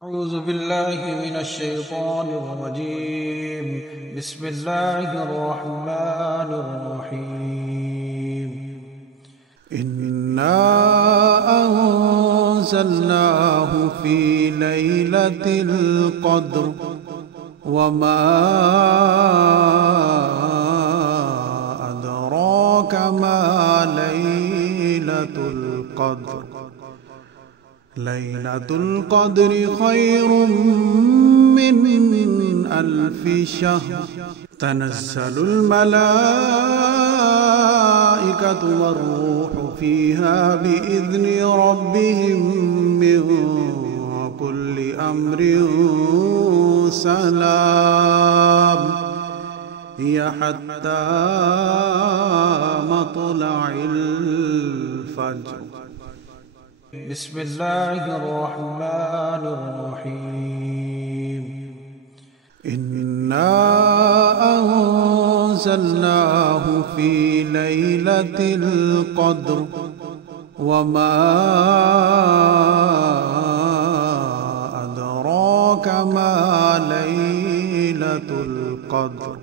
أعوذ بالله من الشيطان الرجيم. بسم الله الرحمن الرحيم. إنا أنزلناه في ليلة القدر وما أدراك ما ليلة القدر. ليلة القدر خير من 1000 شهر. تنزل الملائكة والروح فيها بإذن ربهم من كل أمر سلام. هي حتى مطلع الفجر. بسم الله الرحمن الرحيم. إنا أنزلناه في ليلة القدر وما أدراك ما ليلة القدر.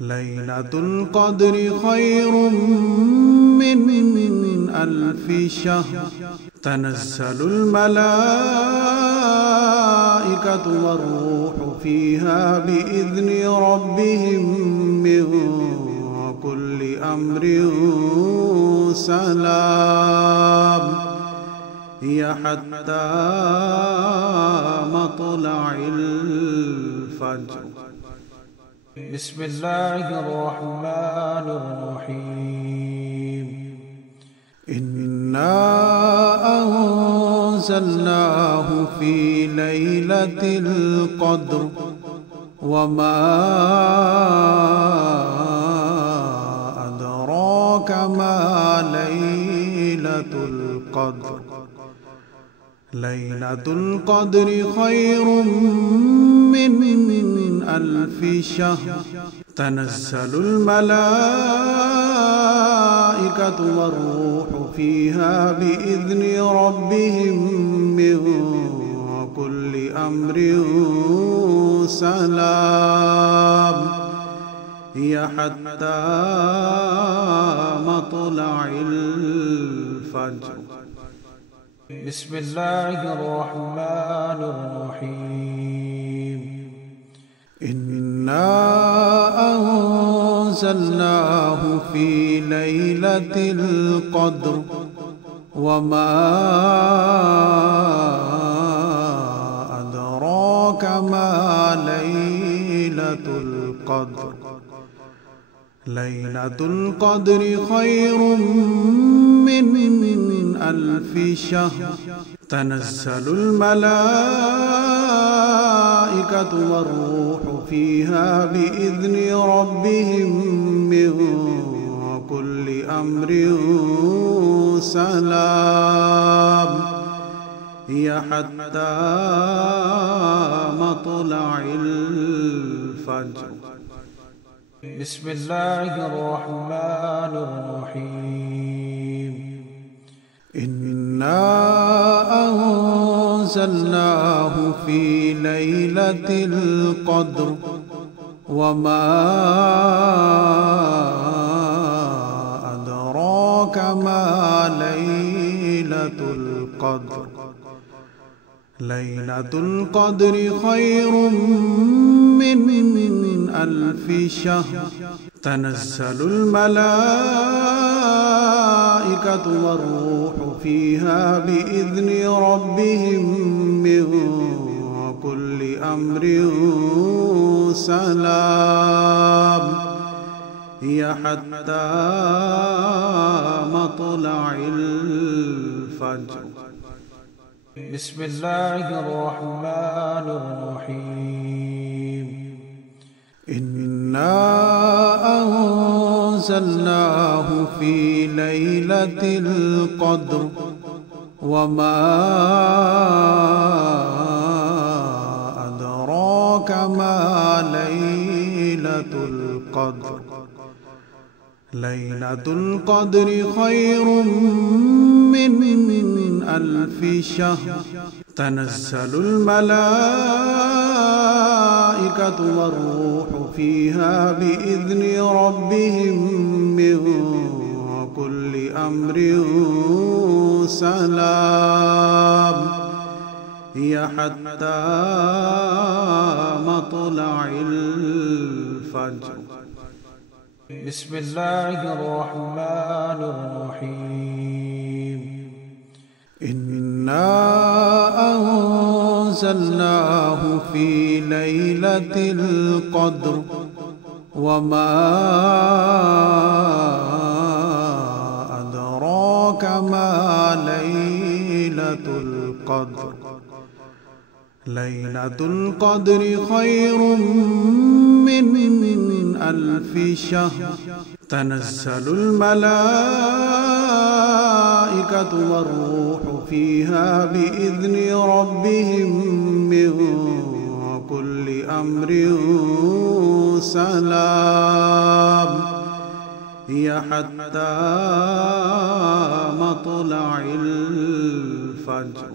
ليلة القدر خير من 1000 شهر. تنزل الملائكة والروح فيها بإذن ربهم من كل أمر سلام. هي حتى مطلع الفجر. بسم الله الرحمن الرحيم. إنا أنزلناه في ليلة القدر وما أدراك ما ليلة القدر. ليلة القدر خير من 1000 شهر. تنزل الملائكة والروح فيها بإذن ربهم من كل أمر سلام. هي حتى مطلع الفجر. بسم الله الرحمن الرحيم. إنا أنزلناه في ليلة القدر وما أدراك ما ليلة القدر. ليلة القدر خير من 1000 شهر. تنزل الملائكة والروح فيها بإذن ربهم من كل أمر سلام. هي حتى مطلع الفجر. بسم الله الرحمن الرحيم. إنا أنزلناه في ليلة القدر وما أدراك ما ليلة القدر. ليلة القدر خير من 1000 شهر. تنزل الملائكة والروح فيها بإذن ربهم من كل أمر سلام. هي حتى مطلع الفجر. بسم الله الرحمن الرحيم. إنا أنزلناه في ليلة القدر وما أدراك ما ليلة القدر. ليلة القدر خير من 1000 شهر. تنزل الملائكة والروح فيها بإذن ربهم من كل أمر سلام هي حتى مطلع الفجر. بسم الله الرحمن الرحيم. إنا أنزلناه في ليلة القدر وما أدراك ما ليلة القدر. ليلة القدر خير من 1000 شهر. تنزل الملائكة والروح فيها بإذن ربهم من كل أمر سلام هي حتى مطلع الفجر.